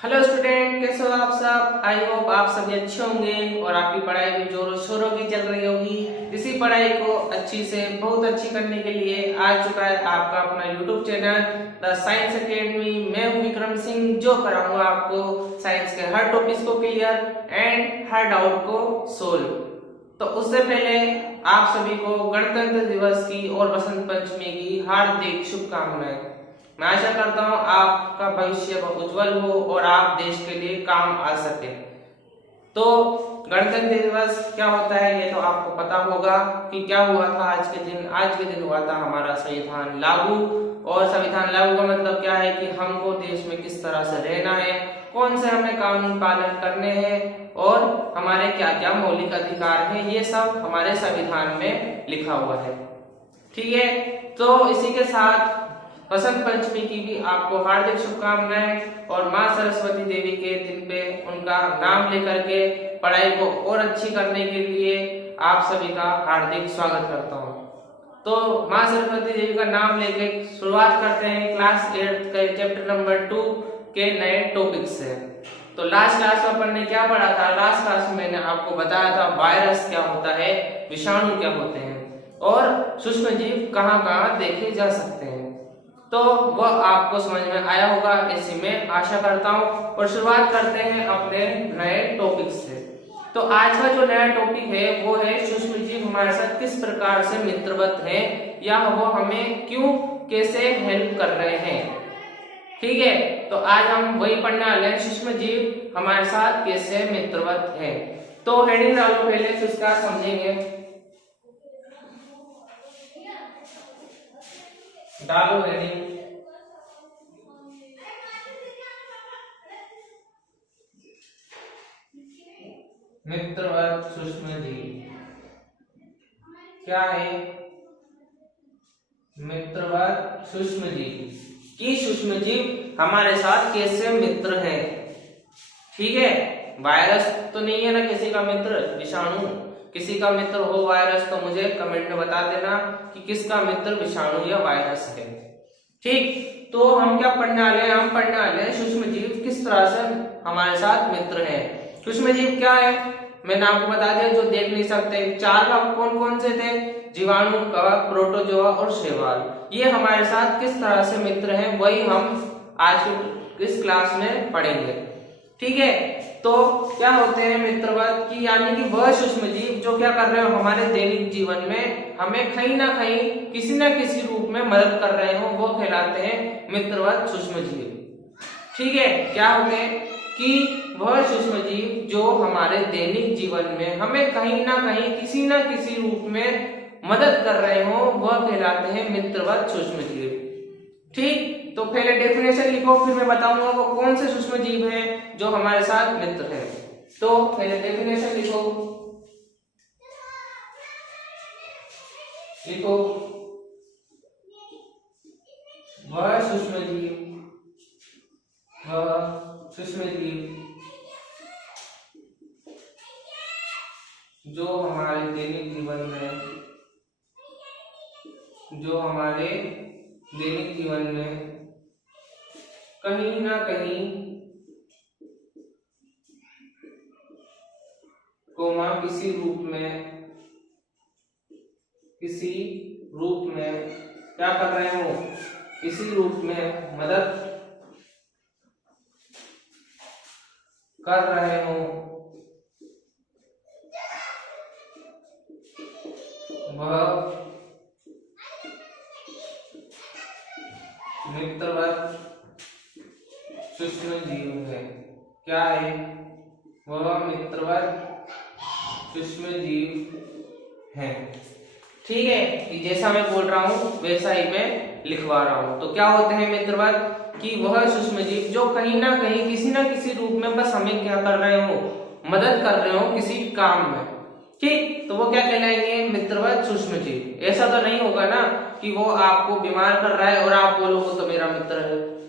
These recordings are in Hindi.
हेलो स्टूडेंट, कैसे हो आप सब। आई होप आप सभी अच्छे होंगे और आपकी पढ़ाई भी जोरों शोरों की चल रही होगी। इसी पढ़ाई को अच्छी से बहुत अच्छी करने के लिए आ चुका है आपका अपना YouTube channel the science academy. मैं हूं विक्रम सिंह, जो कराऊंगा आपको साइंस के हर टॉपिक्स को क्लियर एंड हर डाउट को सोल्व। तो उससे पहले आप सभी को गणतंत्र दिवस की और बसंत पंचमी की हार्दिक शुभकामनाएं। मैं आशा करता हूँ आपका भविष्य उज्जवल हो और आप देश के लिए काम आ सके। तो गणतंत्र दिवस क्या होता है ये तो आपको पता होगा कि क्या हुआ था आज के दिन। आज के दिन हुआ था हमारा संविधान लागू। और संविधान लागू का मतलब क्या है कि हमको देश में किस तरह से रहना है, कौन से हमें कानून पालन करने हैं और हमारे क्या क्या मौलिक अधिकार हैं, ये सब हमारे संविधान में लिखा हुआ है। ठीक है, तो इसी के साथ बसंत पंचमी की भी आपको हार्दिक शुभकामनाएं और माँ सरस्वती देवी के दिन पे उनका नाम लेकर के पढ़ाई को और अच्छी करने के लिए आप सभी का हार्दिक स्वागत करता हूँ। तो माँ सरस्वती देवी का नाम लेके शुरुआत करते हैं क्लास 8 के चैप्टर नंबर 2 के नए टॉपिक से। तो लास्ट क्लास में अपन ने क्या पढ़ा था? लास्ट क्लास में मैंने आपको बताया था वायरस क्या होता है, विषाणु क्या होते हैं और सूक्ष्म जीव कहाँ कहाँ देखे जा सकते हैं। तो वह आपको समझ में आया होगा ऐसी मैं आशा करता हूँ। और शुरुआत करते हैं अपने नए टॉपिक से। तो आज का जो नया टॉपिक है वो है सूक्ष्म जीव हमारे साथ किस प्रकार से मित्रवत है या वो हमें क्यों कैसे हेल्प कर रहे हैं। ठीक है, तो आज हम वही पढ़ने वाले हैं, सूक्ष्म जीव हमारे साथ कैसे मित्रवत है। तो हेडिंग डालो पहले, फिर उसका समझेंगे। डालो हेडिंग। मित्रवत सूक्ष्म जीव क्या है? मित्रवत सूक्ष्म जीव की सूक्ष्म जीव हमारे साथ कैसे मित्र है। ठीक है, वायरस तो नहीं है ना किसी का मित्र, विषाणु किसी का मित्र हो वायरस, तो मुझे कमेंट में बता देना कि किसका मित्र विषाणु या वायरस है। ठीक, तो हम क्या पढ़ने वाले हैं? हम पढ़ने वाले हैं सूक्ष्म जीव किस तरह से हमारे साथ मित्र है। सूक्ष्म जीव क्या है मैंने आपको बता दिया, जो देख नहीं सकते। चार भाग कौन कौन से थे? जीवाणु, कवक, प्रोटोजोआ और शैवाल। ये हमारे साथ किस तरह से मित्र हैं वही हम आज इस क्लास में पढ़ेंगे। ठीक है, तो क्या होते हैं मित्रवत की, यानी कि वह सूक्ष्म जीव जो क्या कर रहे हो हमारे दैनिक जीवन में हमें कहीं ना कहीं किसी न किसी रूप में मदद कर रहे हो, वो कहलाते हैं मित्रवत सूक्ष्म जीव। ठीक है, क्या होते हैं कि वह सूक्ष्म जीव जो हमारे दैनिक जीवन में हमें कहीं ना कहीं किसी न किसी रूप में मदद कर रहे हो, वह कहलाते हैं मित्रवत सूक्ष्म जीव। ठीक, तो पहले डेफिनेशन लिखो, फिर मैं बताऊंगा वो कौन से सूक्ष्म जीव हैं जो हमारे साथ मित्र हैं। तो पहले डेफिनेशन लिखो। वह सूक्ष्म जीव जो हमारे दैनिक जीवन में कहीं ना कहीं किसी रूप में क्या कर रहे हो? किसी रूप में मदद कर रहे हो, वह मित्रवत सूक्ष्म जीव है। क्या है? वह मित्रवत सूक्ष्म जीव है। ठीक है, कि जैसा मैं बोल रहा हूं वैसा ही मैं लिखवा रहा हूं। तो क्या होते हैं मित्रवत कि वह सूक्ष्म जीव जो कहीं ना कहीं किसी ना किसी रूप में बस हमें क्या कर रहे हो, मदद कर रहे हो किसी काम में। ठीक, तो वो क्या कहलाएंगे? मित्रवत सूक्ष्म जीव। ऐसा तो नहीं होगा ना कि वो आपको बीमार कर रहा है और आप बोलो वो तो मेरा मित्र है।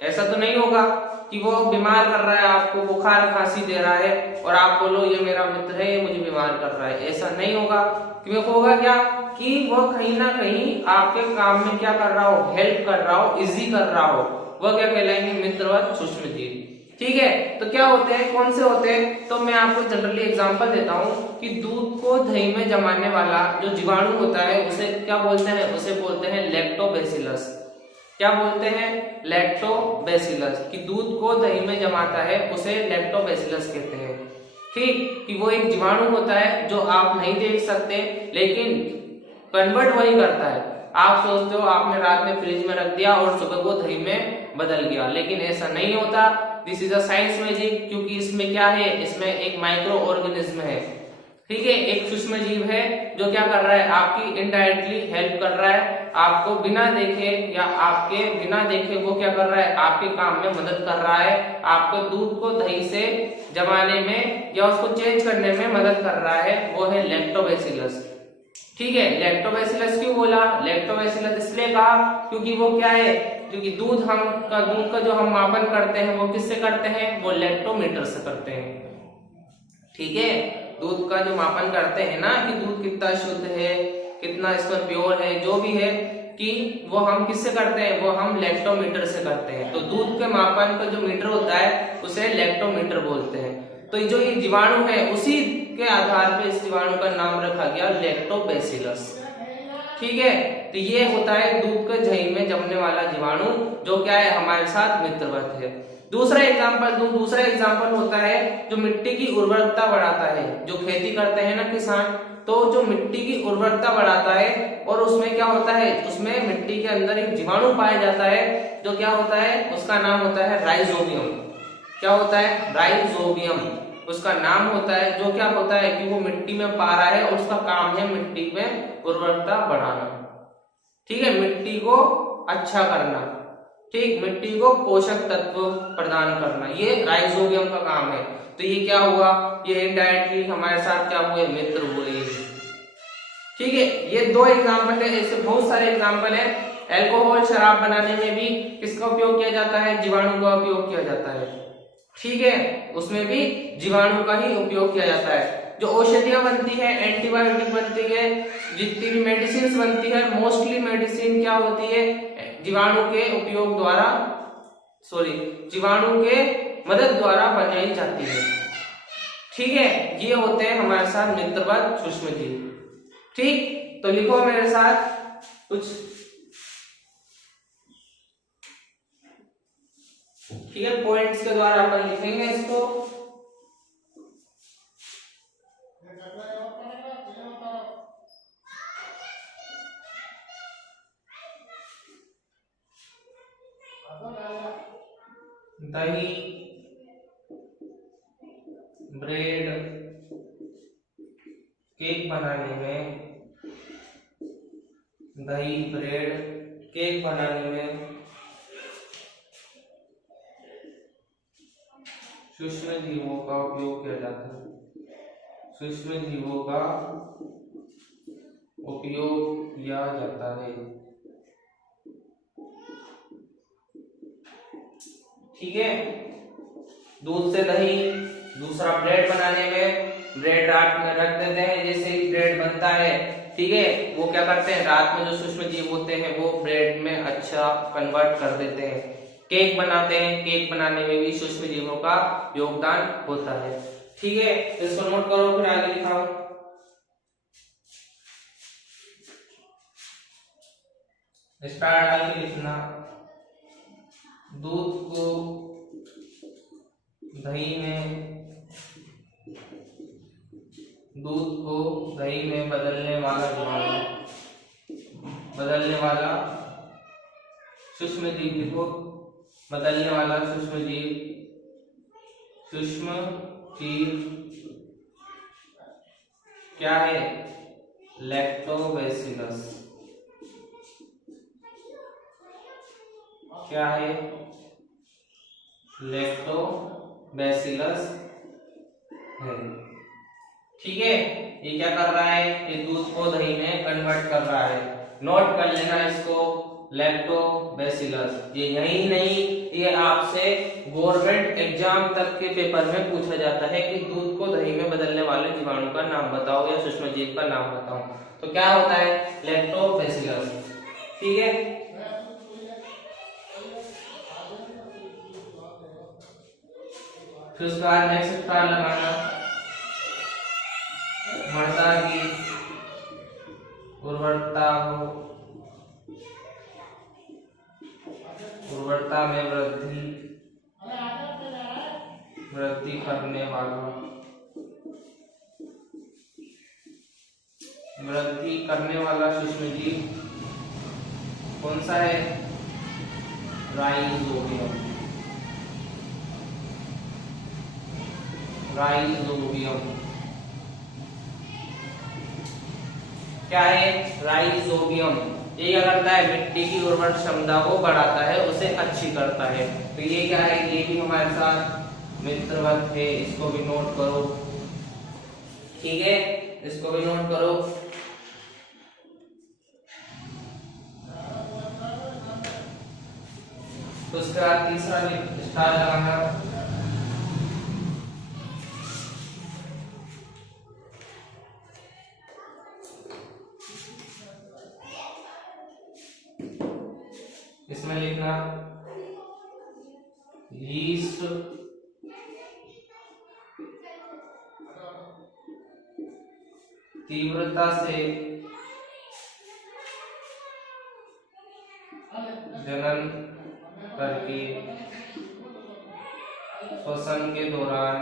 ऐसा तो नहीं होगा कि वो बीमार कर रहा है, आपको बुखार खांसी दे रहा है और आप बोलो ये मेरा मित्र है, ये मुझे बीमार कर रहा है। ऐसा नहीं होगा। क्यों होगा क्या कि वह कहीं ना कहीं आपके काम में क्या कर रहा हो, हेल्प कर रहा हो, इजी कर रहा हो, वह क्या कहलाएंगे? मित्रवत सूक्ष्म जीव। ठीक है, तो क्या होते हैं, कौन से होते हैं, तो मैं आपको जनरली एग्जांपल देता हूँ कि दूध को दही में जमाने वाला जो जीवाणु होता है उसे क्या बोलते हैं, उसे बोलते हैं लैक्टोबैसिलस। क्या बोलते हैं, लैक्टोबैसिलस। कि दूध को दही में जमाता है उसे लैक्टोबैसिलस कहते हैं। ठीक, कि वो एक जीवाणु होता है जो आप नहीं देख सकते लेकिन कन्वर्ट वही करता है। आप सोचते हो आपने रात में फ्रिज में रख दिया और सुबह वो दही में बदल गया, लेकिन ऐसा नहीं होता। This is a science magic, क्योंकि इसमें क्या है, इसमें एक माइक्रो ऑर्गेनिज्म है। ठीक है, एक सूक्ष्म जीव है जो क्या कर रहा है, आपकी इनडायरेक्टली हेल्प कर रहा है, आपको बिना देखे या आपके बिना देखे वो क्या कर रहा है, आपके काम में मदद कर रहा है, आपको दूध को दही से जमाने में या उसको चेंज करने में मदद कर रहा है, वो है लैक्टोबैसिलस। ठीक है, लैक्टोबैसिलस क्यों बोला, लैक्टोबैसिलस इसलिए कहा क्योंकि वो क्या है, क्योंकि दूध का जो हम मापन करते हैं वो किससे करते हैं, वो लैक्टोमीटर से करते हैं। ठीक है, दूध का जो मापन करते हैं ना कि दूध कितना शुद्ध है, कितना इसमें प्योर है, जो भी है, कि वो हम किससे करते हैं, वो हम लैक्टोमीटर से करते हैं। तो दूध के मापन का जो मीटर होता है उसे लैक्टोमीटर बोलते हैं। तो जो ये जीवाणु है उसी के आधार पर इस जीवाणु का नाम रखा गया लैक्टोबैसिलस। ठीक है, तो ये होता है दूध के दही में जमने वाला जीवाणु जो क्या है, हमारे साथ मित्रवत है। दूसरा एग्जांपल होता है जो मिट्टी की उर्वरकता बढ़ाता है। जो खेती करते हैं ना किसान, तो जो मिट्टी की उर्वरकता बढ़ाता है, और उसमें क्या होता है, उसमें मिट्टी के अंदर एक जीवाणु पाया जाता है जो क्या होता है, उसका नाम होता है राइजोबियम। क्या होता है, राइजोबियम उसका नाम होता है, जो क्या होता है कि वो मिट्टी में पा रहा है और उसका काम है मिट्टी में उर्वरकता बढ़ाना। ठीक है, मिट्टी को अच्छा करना, ठीक, मिट्टी को पोषक तत्व प्रदान करना, ये राइजोबियम का काम है। तो ये क्या हुआ, ये इनडायरेक्टली हमारे साथ क्या हुए, मित्र हुए। ठीक है, ये दो एग्जाम्पल है, ऐसे बहुत सारे एग्जाम्पल है। अल्कोहल शराब बनाने में भी किसका उपयोग किया जाता है, जीवाणु का उपयोग किया जाता है। ठीक है, उसमें भी जीवाणु का ही उपयोग किया जाता है। जो औषधियां बनती है, एंटीबायोटिक बनती है, जितनी भी मेडिसिन बनती है, मोस्टली मेडिसिन क्या होती है, जीवाणु के उपयोग द्वारा, जीवाणु के मदद द्वारा बनाई जाती है। ठीक है, ये होते हैं हमारे साथ मित्रवत सूक्ष्म जीव। ठीक, तो लिखो मेरे साथ कुछ। ठीक है, पॉइंट्स के द्वारा अपन लिखेंगे इसको। दही, ब्रेड, केक बनाने में, दही, ब्रेड, केक बनाने में सूक्ष्म जीवों का उपयोग किया जाता है। सूक्ष्म जीवों का उपयोग किया जाता है। ठीक है, दूध से दही, दूसरा ब्रेड बनाने में, ब्रेड रात में रख देते हैं, जैसे ही ब्रेड बनता है, ठीक है, वो क्या करते हैं, रात में जो सूक्ष्म जीव होते हैं वो ब्रेड में अच्छा कन्वर्ट कर देते हैं। केक बनाते हैं, केक बनाने में भी सूक्ष्म जीवों का योगदान होता है। ठीक है, तो इसको नोट करो, फिर आगे लिखाओ। स्टार डाल के लिखना, दूध को दही में बदलने वाला सूक्ष्म जीव, लिखो, बदलने वाला सूक्ष्म जीव क्या है, लैक्टोबैसिलस। क्या है, लैक्टोबैसिलस है। ठीक है, ये क्या कर रहा है, ये दूध को दही में कन्वर्ट कर रहा है। नोट कर लेना इसको, लैक्टोबैसिलस। ये यही नहीं, ये आपसे गवर्नमेंट एग्जाम तक के पेपर में पूछा जाता है कि दूध को दही में बदलने वाले जीवाणु का नाम बताओ या सूक्ष्म जीव का नाम बताओ। तो क्या होता है, लैक्टोबैसिलस। ठीक है, फिर उसके बाद नेक्स्ट स्टार लगाना, मृदा की उर्वरता में वृद्धि करने वाला सूक्ष्म जीव कौन सा है? राइजोबियम। क्या है? राइजोबियम। ये क्या करता है? मिट्टी की उर्वर क्षमता को बढ़ाता है, उसे अच्छी करता है। तो ये क्या है? ये भी हमारे साथ मित्रवत है, इसको भी नोट करो। ठीक है, इसको भी नोट करो। तो उसके बाद तीसरा स्टार लगाना, इसमें लिखना यीस्ट तीव्रता से जनन करके श्वसन के दौरान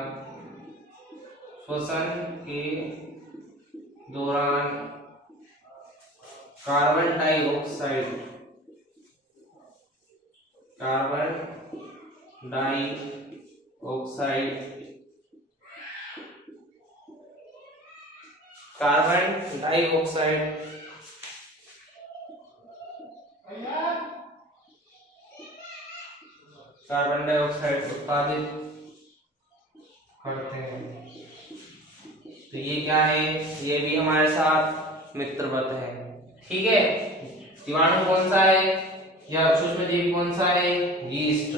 कार्बन डाइऑक्साइड उत्पादित करते हैं। तो ये क्या है? ये भी हमारे साथ मित्रवत है। ठीक है, जीवाणु कौन सा है या सूक्ष्म जीव कौन सा है? यीस्ट।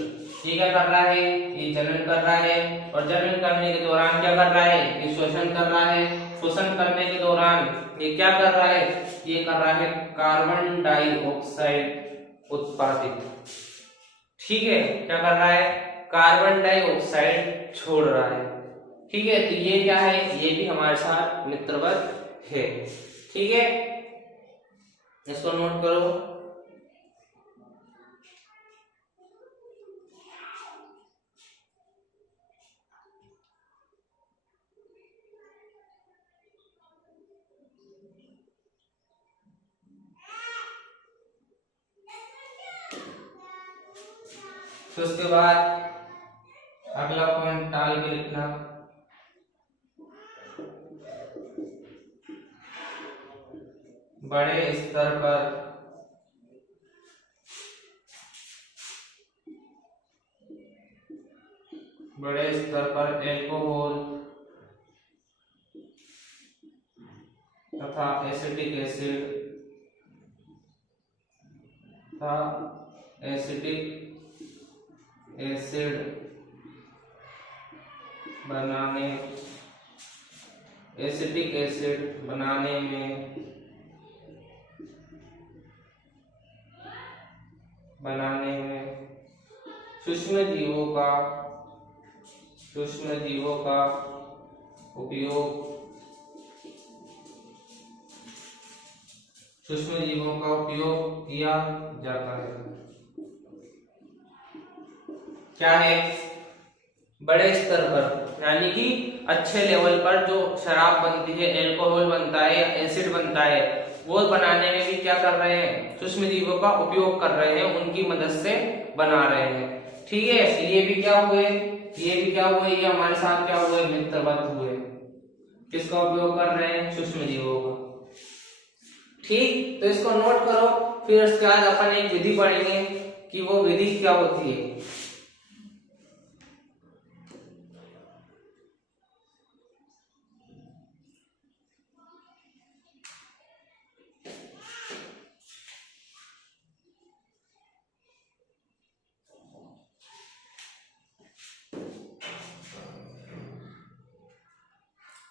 ये क्या कर रहा है? ये जनन कर रहा है, और जनन करने के दौरान क्या कर रहा है? ये श्वसन कर रहा है। श्वसन करने के दौरान ये क्या कर रहा है? ये कर रहा है कार्बन डाइऑक्साइड उत्पादित। ठीक है, क्या कर रहा है? कार्बन डाइऑक्साइड छोड़ रहा है। ठीक है, तो ये क्या है? ये भी हमारे साथ मित्रवत है। ठीक है, इसको नोट करो। तो उसके बाद अगला पॉइंट टाल के लिखना, बड़े स्तर पर एल्कोहल तथा एसिटिक एसिड बनाने में सूक्ष्म जीवों का उपयोग किया जाता है। क्या है? बड़े स्तर पर, यानी कि अच्छे लेवल पर जो शराब बनती है, एल्कोहल बनता है या एसिड बनता है, वो बनाने में भी क्या कर रहे हैं? सूक्ष्म जीवों का उपयोग कर रहे हैं, उनकी मदद से बना रहे हैं। ठीक है, ये भी क्या हुए? ये हमारे साथ क्या हुए? मित्रवत हुए। किसका उपयोग कर रहे हैं? सूक्ष्म जीवों का। ठीक, तो इसको नोट करो। फिर उसके बाद अपन एक विधि पढ़ेंगे कि वो विधि क्या होती है।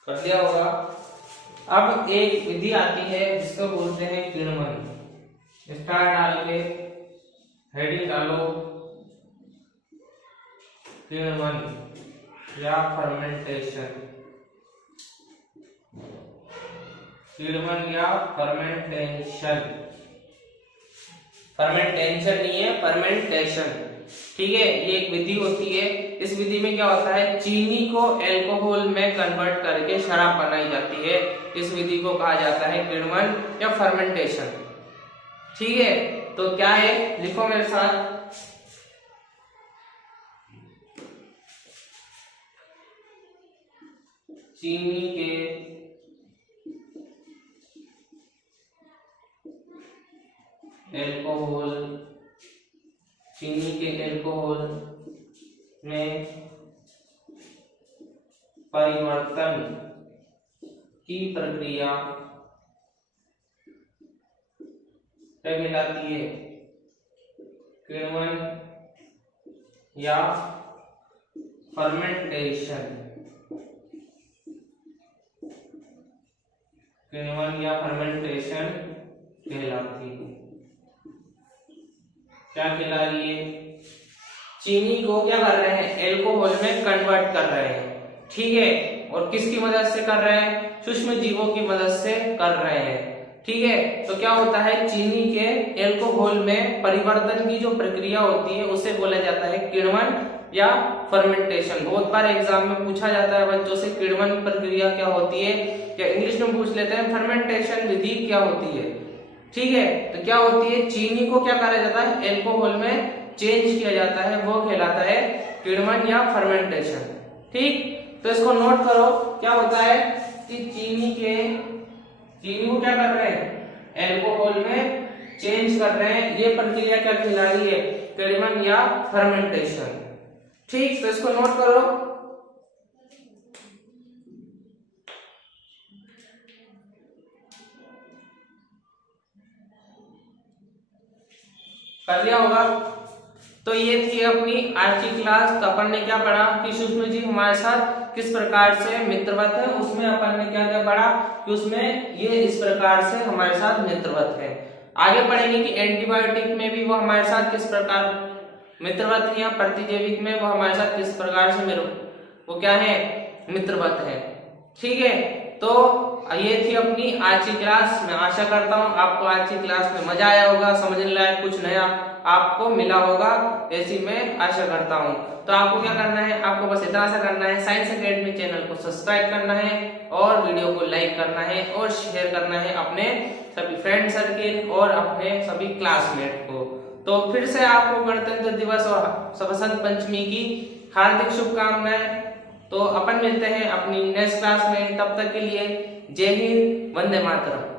कर दिया होगा। अब एक विधि आती है जिसको बोलते हैं किण्वन। स्टार डाल के हेडिंग डालो, किण्वन। या फर्मेंटेशन, किण्वन या फर्मेंटेशन, फर्मेंटेशन नहीं है, फर्मेंटेशन। ठीक है, ये एक विधि होती है। इस विधि में क्या होता है, चीनी को अल्कोहल में कन्वर्ट करके शराब बनाई जाती है। इस विधि को कहा जाता है किण्वन या फर्मेंटेशन। ठीक है, तो क्या है, लिखो मेरे साथ, चीनी के अल्कोहल, चीनी के अल्कोहल में परिवर्तन की प्रक्रिया क्या कहलाती है, किण्वन या फर्मेंटेशन, किण्वन या फर्मेंटेशन कहलाती है। क्या कहला रही है, चीनी को क्या कर रहे हैं, एल्कोहल में कन्वर्ट कर रहे हैं। ठीक है, और किसकी मदद से कर रहे हैं, सूक्ष्म जीवों की मदद से कर रहे हैं। ठीक है, तो क्या होता है, चीनी के एल्कोहल में परिवर्तन की जो प्रक्रिया होती है उसे बोला जाता है किण्वन या फर्मेंटेशन। बहुत बार एग्जाम में पूछा जाता है बच्चों से किण्वन प्रक्रिया क्या होती है, या इंग्लिश में पूछ लेते हैं फर्मेंटेशन विधि क्या होती है। ठीक है, तो क्या होती है, चीनी को क्या करा जाता है, एल्कोहल में चेंज किया जाता है, वो कहलाता है किण्वन या फर्मेंटेशन। ठीक, तो इसको नोट करो, क्या होता है कि चीनी को क्या कर रहे हैं, एल्कोहल में चेंज कर रहे हैं, ये प्रक्रिया क्या कहला रही है, किण्वन या फर्मेंटेशन। ठीक, तो इसको नोट करो। कर लिया होगा। तो ये थी अपनी आज की क्लास। तो अपन ने क्या पढ़ा कि सूक्ष्म जीव हमारे साथ किस प्रकार से मित्रवत है, उसमें अपन ने क्या क्या पढ़ा कि उसमें ये इस प्रकार से हमारे साथ मित्रवत है। आगे पढ़ेंगे कि एंटीबायोटिक में भी वो हमारे साथ किस प्रकार मित्रवत है, या प्रतिजैविक में वो हमारे साथ किस प्रकार से वो क्या है, मित्रवत है। ठीक है, तो ये थी अपनी आज की क्लास। मैं आशा करता हूँ आपको आज की क्लास में मजा आया होगा, समझने लायक कुछ नया आपको मिला होगा, ऐसी मैं आशा करता हूँ। तो आपको क्या करना है, आपको बस इतना सा करना है, साइंस एकेडमी चैनल को सब्सक्राइब करना है और वीडियो को लाइक करना है और शेयर करना है अपने सभी फ्रेंड सर्किल और अपने सभी क्लासमेट को। तो फिर से आपको गणतंत्र दिवस और बसंत पंचमी की हार्दिक शुभकामनाएं। तो अपन मिलते हैं अपनी नेक्स्ट क्लास में, तब तक के लिए जय हिंद, वंदे मातरम।